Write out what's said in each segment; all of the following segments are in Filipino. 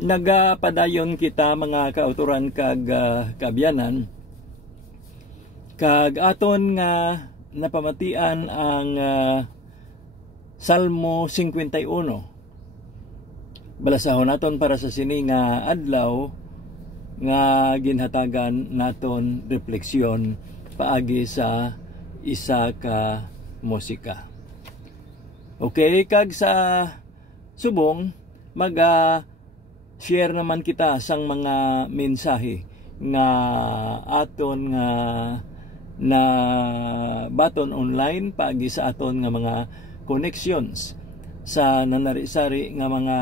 Nagapadayon kita mga kauturan kag kaabyanan kag aton nga napamatian ang Salmo 51. Balasahon naton para sa sini nga adlaw nga ginhatagan naton refleksyon paagi sa isa ka musika. Okay, kag sa subong share naman kita sang mga mensahe nga aton nga na baton online paagi sa aton nga mga connections sa nanari-sari nga mga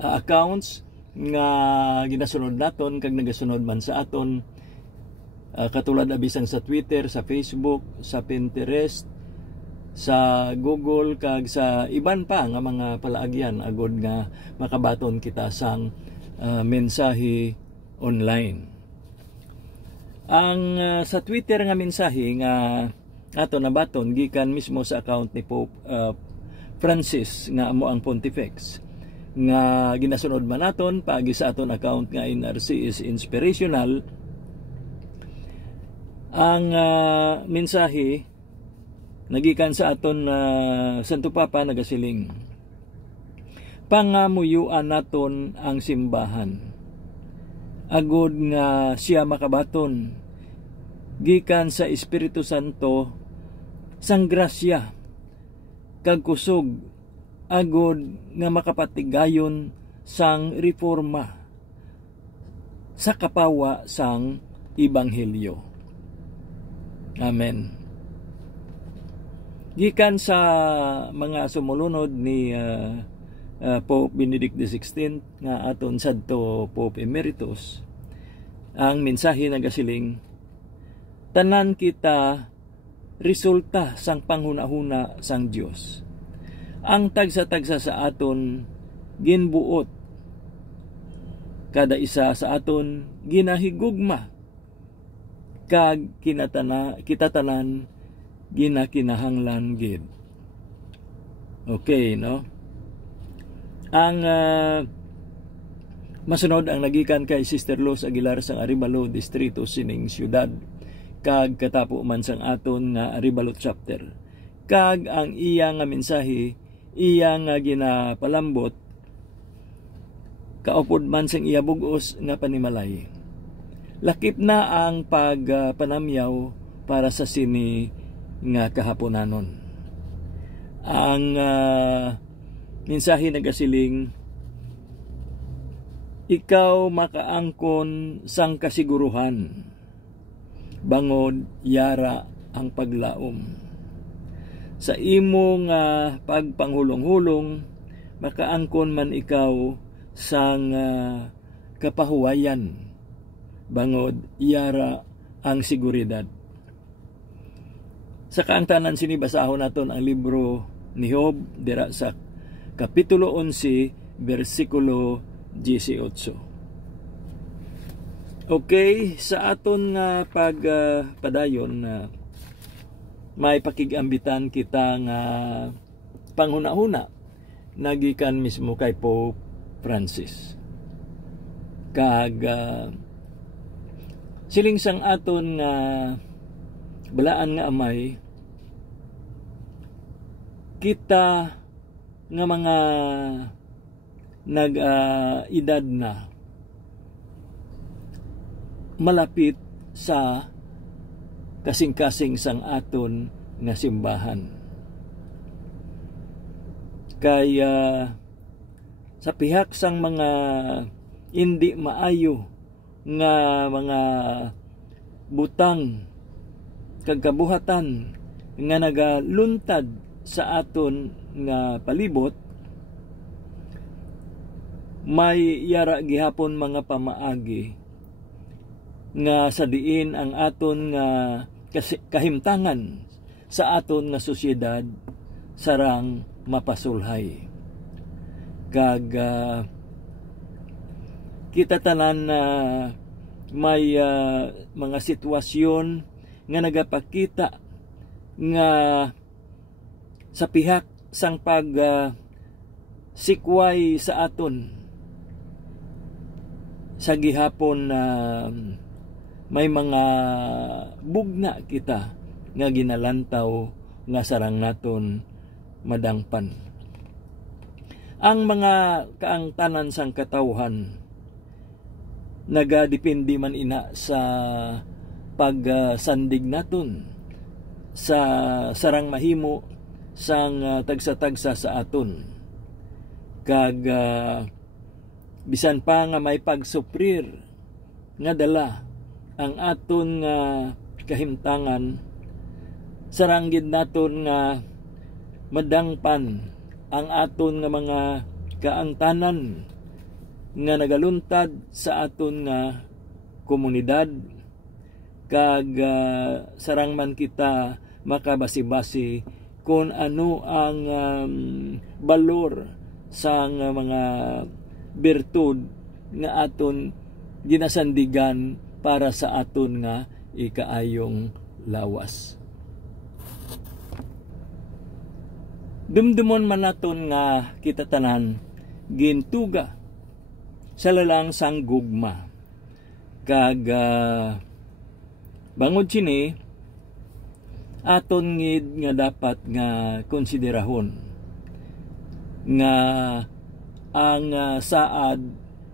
accounts nga ginasunod naton kag nagasunod man sa aton katulad abisang sa Twitter, sa Facebook, sa Pinterest, sa Google kag sa iban pa nga mga palaagyan agod nga makabaton kita sang mensahe online. Ang sa Twitter nga mensahe nga ato nabaton gikan mismo sa account ni Pope Francis nga amo ang Pontifex nga ginasunod man naton paagi sa aton account nga NRC is inspirational. Ang mensahe nagikan sa aton Santo Papa nagasiling, pangamuyuan naton ang simbahan agod nga siya makabaton gikan sa Espiritu Santo sang grasya kag kusog agod nga makapatigayon sang reforma sa kapawa sang Ebanghelyo. Amen. Gikan sa mga sumulunod ni Pope Benedict XVI nga aton sadto Pope Emeritus, ang mensahe nagasiling, tanan kita resulta sang panghuna-huna sang Dios. Ang tagsa-tagsa sa aton ginbuot, kada isa sa aton ginahigugma, kag kita tanan ginakinahanglan gid. Okay, no? Ang masunod ang nagikan kay Sister Luz Aguilar sang Arevalo Distrito sining siyudad kag katapo man sang aton nga Arevalo chapter. Kag ang iya nga mensahe iya nga ginapalambot kaupod man sang iya bug-os nga panimalay. Lakip na ang pagpanamyaw para sa sini nga kahaponanon. Ang mensahe nagasiling, ikaw makaangkon sang kasiguruhan, bangod yara ang paglaom. Sa imo nga pagpanghulong-hulong, makaangkon man ikaw sang kapahuwayan, bangod yara ang seguridad. Sa kaangtanan sinibasahon naton ang libro ni Job dira sa kapitulo 11 versikulo 18. Okay, sa aton nga pagpadayon na may pakigambitan kita nga panghuna-huna nagikan mismo kay Pope Francis. Kag siling sang aton nga balaan nga amay, kita nga mga nag-edad na malapit sa kasing-kasing sang aton nga simbahan. Kaya sa pihak sang mga hindi maayo nga mga butang kag kabuhatan nga nagaluntad sa aton nga palibot, may yara gihapon mga pamaagi nga sa diin ang aton nga kahimtangan sa aton nga sosyedad sarang mapasulhay. Kag kita tanan na may mga sitwasyon nga nagapakita nga sa pihak sang sikway sa aton sa gihapon na may mga bugna kita nga ginalantaw nga sarang naton madangpan. Ang mga kaangtanan sang katawhan nagadepende man ina sa pagsandig naton sa sarang mahimo sang tagsa-tagsa sa aton. Kag bisan pa nga may pagsuprir nga dala ang aton kahimtangan, sarang gid naton nga madangpan ang aton nga mga kaangtanan nga nagaluntad sa aton nga komunidad. Kag sarang man kita makabasi-basi kung ano ang balor sa mga bertud nga aton ginasandigan para sa aton nga ikaayong lawas. Dumdumon man naton nga kita tanan gintuga sa lalang sang gugma. Kag bangod sini aton ngid nga dapat nga konsiderahon nga ang saad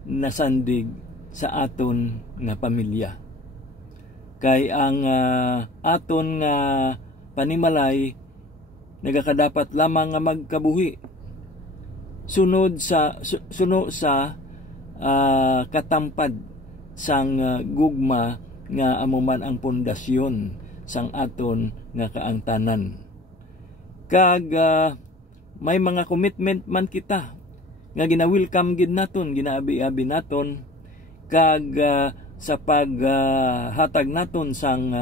na sandig sa aton nga pamilya. Kay ang aton nga panimalay nagakadapat lamang nga magkabuhi sunod sa katampad sang gugma nga amuman ang pundasyon sang aton nga kaangtanan. Kag may mga commitment man kita nga gina-welcome gid naton, ginaabi-abi naton, kag sa paghatag naton sang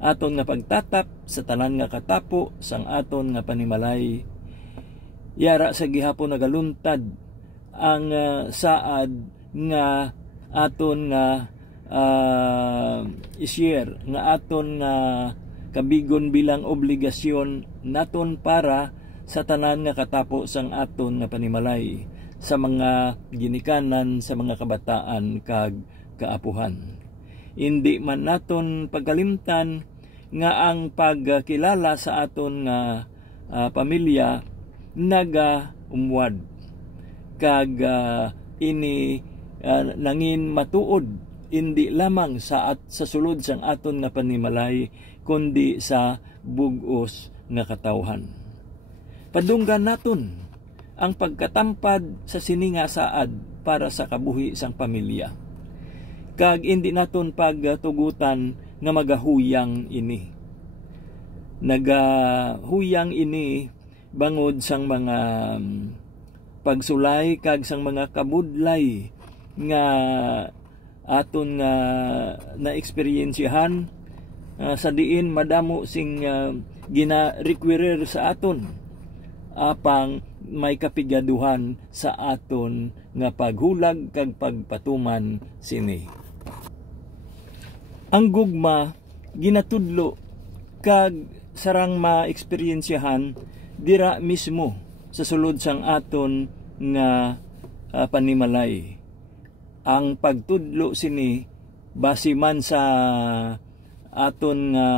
aton nga pagtatap sa tanan nga katapo sang aton nga panimalay. Yara sa gihapon nagaluntad ang saad nga aton nga i-share, nga aton nga kabigon bilang obligasyon naton para sa tanan nga katapo sang aton nga panimalay sa mga ginikanan sa mga kabataan kag kaapuhan. Hindi man naton pagkalimtan nga ang pagkilala sa aton nga pamilya naga-umwad kag ini nangin matuod hindi lamang sa sulod sang aton nga panimalay kundi sa bug-os nga katawhan. Padunggan naton ang pagkatampad sa sininga saad para sa kabuhi sang pamilya. Kag hindi naton pagtugutan nga magahuyang ini. Nagahuyang ini bangod sang mga pagsulay kag sang mga kabudlay nga aton nga na-eksperyensyahan sa diin madamo sing gina-requirer sa aton apang may kapigaduhan sa aton nga paghulag kag pagpatuman sini. Ang gugma ginatudlo kag sarang ma-eksperyensyahan dira mismo sa sulod sang aton nga panimalay. Ang pagtudlo sini base man sa aton nga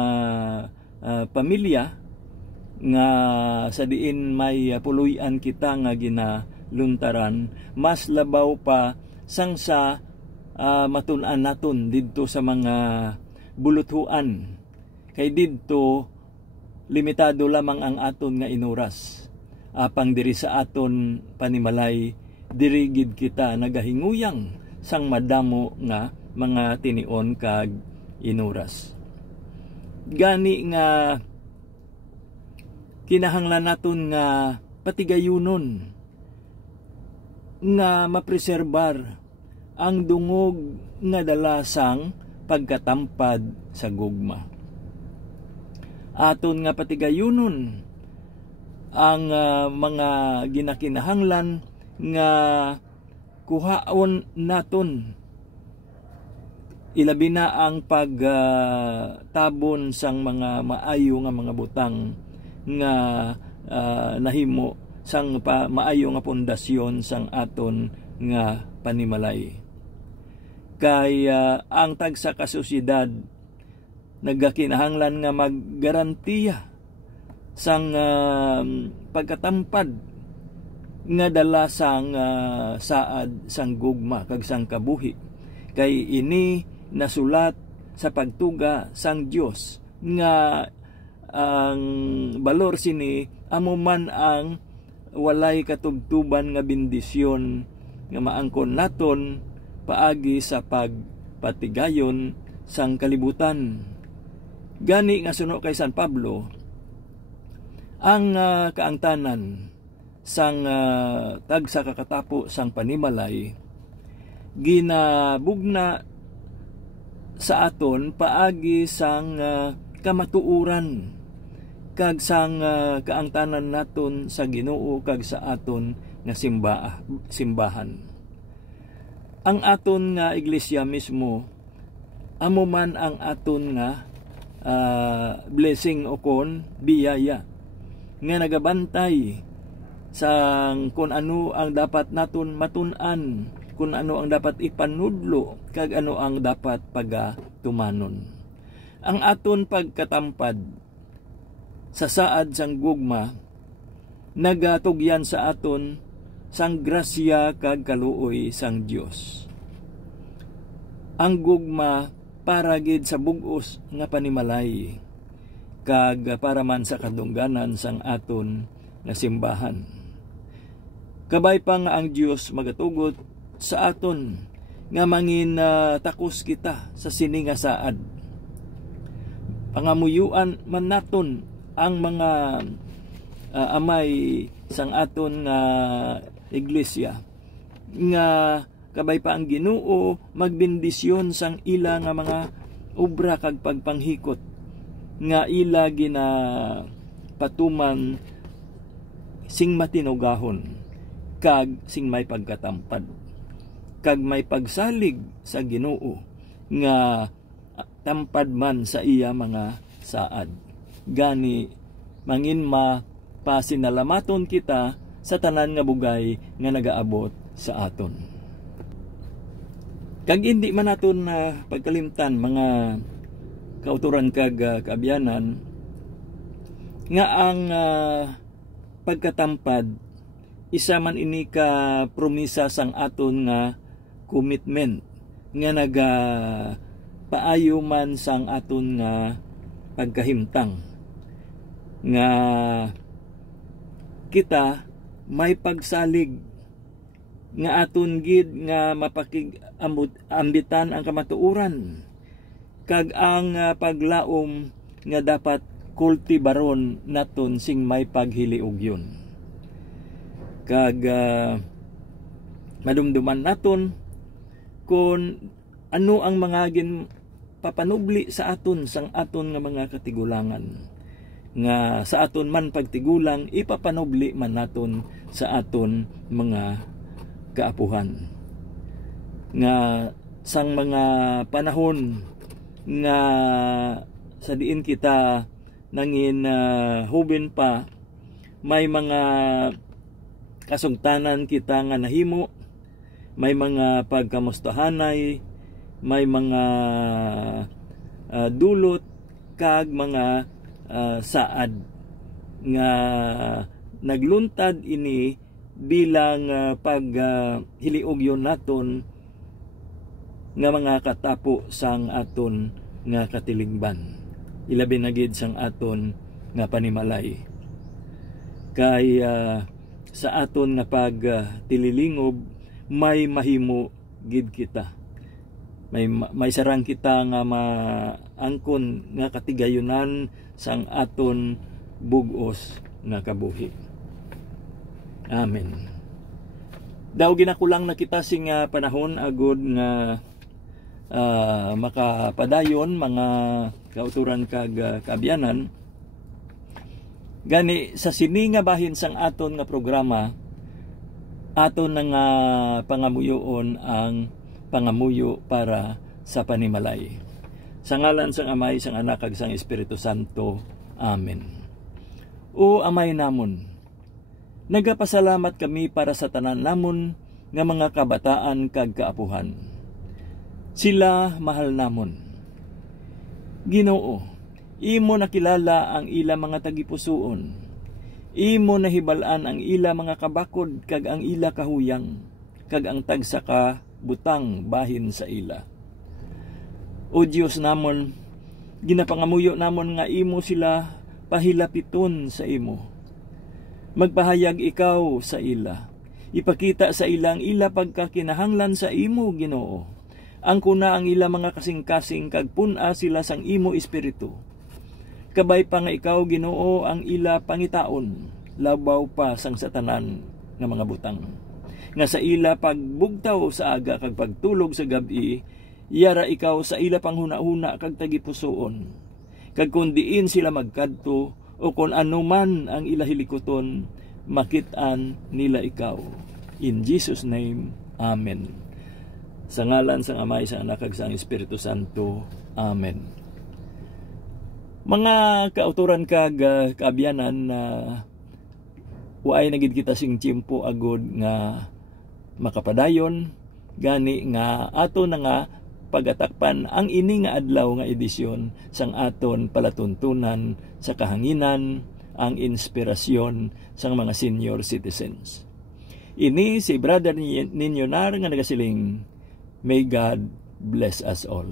pamilya nga sa diin may puluyan kita nga ginaluntaran, mas labaw pa sang sa matun-an naton didto sa mga buluthuan. Kay didto limitado lamang ang aton nga inuras. Apang diri sa aton panimalay diri gid kita nagahinguyang sang madamo nga mga tinion kag inuras. Gani nga kinahanglan naton nga patigayunon nga mapreserbar ang dungog nga dala sang pagkatampad sa gugma. Aton nga patigayunon ang mga ginakinahanglan nga kuhaon naton, ilabi na ang pagtabon sang mga maayo nga mga butang nga nahimo sang maayo nga pundasyon sang aton nga panimalay. Kay ang tagsa ka sosyedad nagakinahanglan nga maggarantiya sang pagkatampad nga dala sang saad sang gugma kag sang kabuhi. Kay ini nasulat sa pagtuga sang Dios nga ang balor sini amo man ang walay katugtuban nga bendisyon nga maangkon naton paagi sa pagpatigayon sang kalibutan. Gani nga suno kay San Pablo, ang kaangtanan sang tagsa kakatapo sang panimalay ginabugna sa aton paagi sang kamatuuran kag sang kaangtanan naton sa Ginoo kag sa aton nga simbahan. Ang aton nga iglesia mismo amo man ang aton nga blessing o kon biyaya nga nagabantay sang kung ano ang dapat naton matun-an, kung ano ang dapat ipanudlo kag ano ang dapat pagatumanon. Ang aton pagkatampad sa saad sang gugma nagatugyan sa aton sang grasya kag kaluoy sang Dios. Ang gugma para gid sa bug-os nga panimalay kag para man sa kadungganan sang aton nga simbahan. Kabay pa nga ang Dios magatugot sa aton nga mangin takos kita sa sini nga saad. Pangamuyuan man naton ang mga amay sang aton nga iglesia nga kabay pa ang Ginoo magbendisyon sang ila nga mga obra kag pagpanghikot nga ila gina patuman sing matinugahon kag sing may pagkatampad kag may pagsalig sa Ginoo nga tampad man sa iya mga saad. Gani mangin pasinalamaton kita sa tanan nga bugay nga nagaabot sa aton. Kag hindi man naton pagkalimtan mga kauturan kag kaabyanan nga ang pagkatampad isa man ini ka promisa sang aton nga commitment nga naga paayo man sang aton nga pagkahimtang nga kita may pagsalig nga aton gid nga mapakig-ambitan ang kamatuoran kag ang paglaom nga dapat kultibaron naton sing may paghiliugyon. Kag madumduman naton kung ano ang mga papanubli sa aton sang aton nga mga katigulangan nga sa aton man pagtigulang ipapanubli man naton sa aton mga kaapuhan nga sang mga panahon nga sa diin kita nangin huben pa may mga kasugtanan kita nga nahimo, may mga pagkamustahanay, may mga dulot kag mga saad nga nagluntad ini bilang paghiliugyon naton nga mga katapo sang aton nga katilingban. Ilabi na gid sang aton nga panimalay. Kay sa aton nga pagtililingob may mahimo gid kita. May sarang kita nga maangkon nga katigayunan sang aton bug-os nga kabuhi. Amen. Daw ginakulang na kita sing panahon agud nga makapadayon mga kauturan kag kaabyanan. Gani sa sini nga bahin sang aton nga programa aton nga pangamuyoon ang pangamuyo para sa panimalay. Sa ngalan sang Amay, sang Anak kag sang Espiritu Santo. Amen. O Amay namon, Nagapasalamat kami para sa tanan namon nga mga kabataan kag kaapuhan. Sila mahal namon. Ginoo, imo nakilala ang ila mga tagipusoon. Imo nahibalaan ang ila mga kabakod kag ang ila kahuyang, kag ang tagsa ka butang bahin sa ila. O Dios namon, ginapangamuyo namon nga imo sila pahilapiton sa imo. Magpahayag ikaw sa ila. Ipakita sa ilang ila pagkakinahanglan sa imo, Ginoo. Angkuna ang ila mga kasing-kasing kag pun-a sila sang imo espiritu. Kabay pa nga ikaw, Ginoo, ang ila pangitaon, labaw pa sang satanan nga mga butang. Nga sa ila pagbugtaw sa aga kag pagtulog sa gabi, yara ikaw sa ila panghuna-huna kag tagipusoon. Kag kung diin sila magkadto o kung ano man ang ila hilikoton, makitaan nila ikaw. In Jesus' name, Amen. Sa ngalan sang Amay, sang Anak, kag sang Espiritu Santo. Amen. Mga kauturan kag kaabyanan na waay nagid kita sing tiempo agod nga makapadayon, gani nga ato na nga pagatakpan ang ini nga adlaw nga edisyon sang aton palatuntunan sa kahanginan, ang inspirasyon sang mga senior citizens. Ini si Brother Ninyo Nar nga nagasiling, may God bless us all.